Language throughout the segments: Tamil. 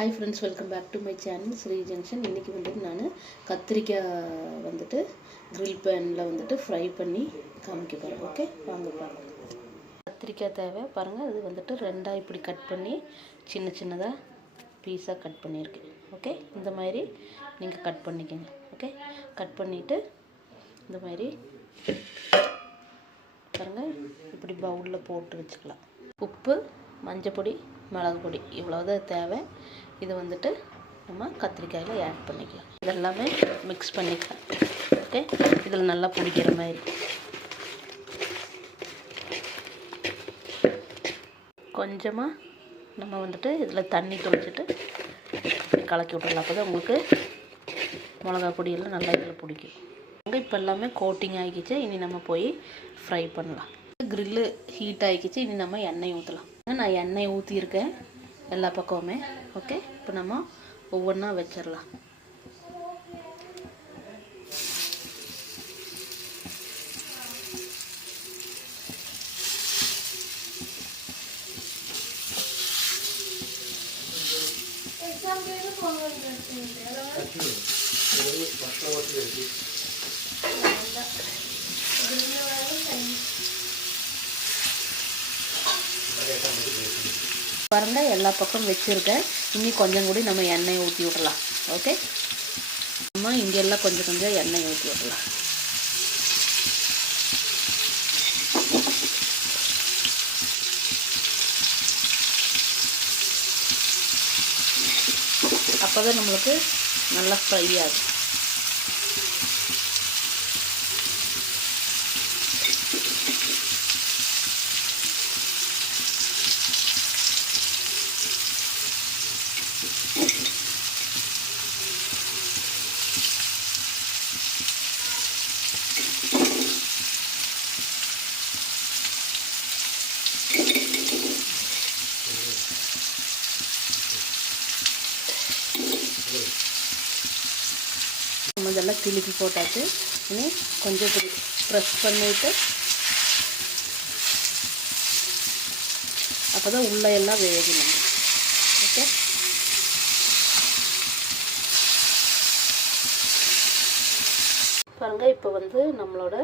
Hi friends, welcome back to my channel Sri junction. இன்றைக்கி வந்துட்டு நான் கத்திரிக்காய் வந்துட்டு கிரில் பேனில் வந்துட்டு ஃப்ரை பண்ணி காமிக்க போகிறேன். ஓகே, வாங்க பாருங்கள். கத்திரிக்காய் தேவை பாருங்கள். அது வந்துட்டு ரெண்டாக இப்படி கட் பண்ணி சின்ன சின்னதாக பீஸாக கட் பண்ணியிருக்கேன். ஓகே, இந்த மாதிரி நீங்கள் கட் பண்ணிக்கோங்க. ஓகே, கட் பண்ணிவிட்டு இந்த மாதிரி பாருங்கள், இப்படி பவுலில் போட்டு வச்சுக்கலாம். உப்பு, மஞ்சள் பொடி, மிளகு பொடி இவ்வளோதான் தேவை. இது வந்துட்டு நம்ம கத்திரிக்காயில் ஆட் பண்ணிக்கலாம். இதெல்லாமே மிக்ஸ் பண்ணிக்கலாம். ஓகே, இதில் நல்லா பிடிக்கிற மாதிரி கொஞ்சமாக நம்ம வந்துட்டு இதில் தண்ணி தொளிச்சிட்டு கலக்கி விட்டுடலாம். அப்போ தான் உங்களுக்கு மிளகா பொடியெல்லாம் நல்லா இதில் பிடிக்கும். இப்போ எல்லாமே கோட்டிங் ஆகிக்கிச்சு. இனி நம்ம போய் ஃப்ரை பண்ணலாம். கிரில்லு ஹீட் ஆகிக்கிச்சு. இனி நம்ம எண்ணெய் ஊற்றலாம். நான் எண்ணெய் ஊற்றியிருக்கேன் எல்லா பக்கமுமே. ஓகே, இப்போ நம்ம ஒவ்வொன்றா வச்சிடலாம். பாருங்க, எல்லா பக்கம் வச்சுருக்கேன். இன்னும் கொஞ்சம் கூட நம்ம எண்ணெய் ஊற்றி விடலாம். ஓகே, நம்ம இங்கெல்லாம் கொஞ்சம் கொஞ்சம் எண்ணெய் ஊற்றி விடலாம். அப்போ தான் நம்மளுக்கு நல்லா ஃப்ரை ஆகும். நம்ம இதெல்லாம் திருப்பி போட்டாச்சு. இனி கொஞ்சம் ப்ரெஸ் பண்ணிவிட்டு அப்போ தான் உள்ளே எல்லாம் வேகணும். ஓகே, பாருங்கள், இப்போ வந்து நம்மளோட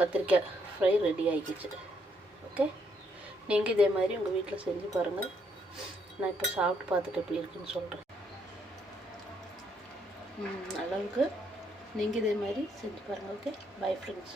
கத்திரிக்காய் ஃப்ரை ரெடி ஆகிக்கிச்சு. ஓகே, நீங்கள் இதே மாதிரி உங்கள் வீட்டில் செஞ்சு பாருங்கள். நான் இப்போ சாப்பிட்டு பார்த்துட்டு எப்படி இருக்குன்னு சொல்கிறேன். அளவுக்கு நீங்கள் இதே மாதிரி செஞ்சு பாருங்கள். Okay, bye friends.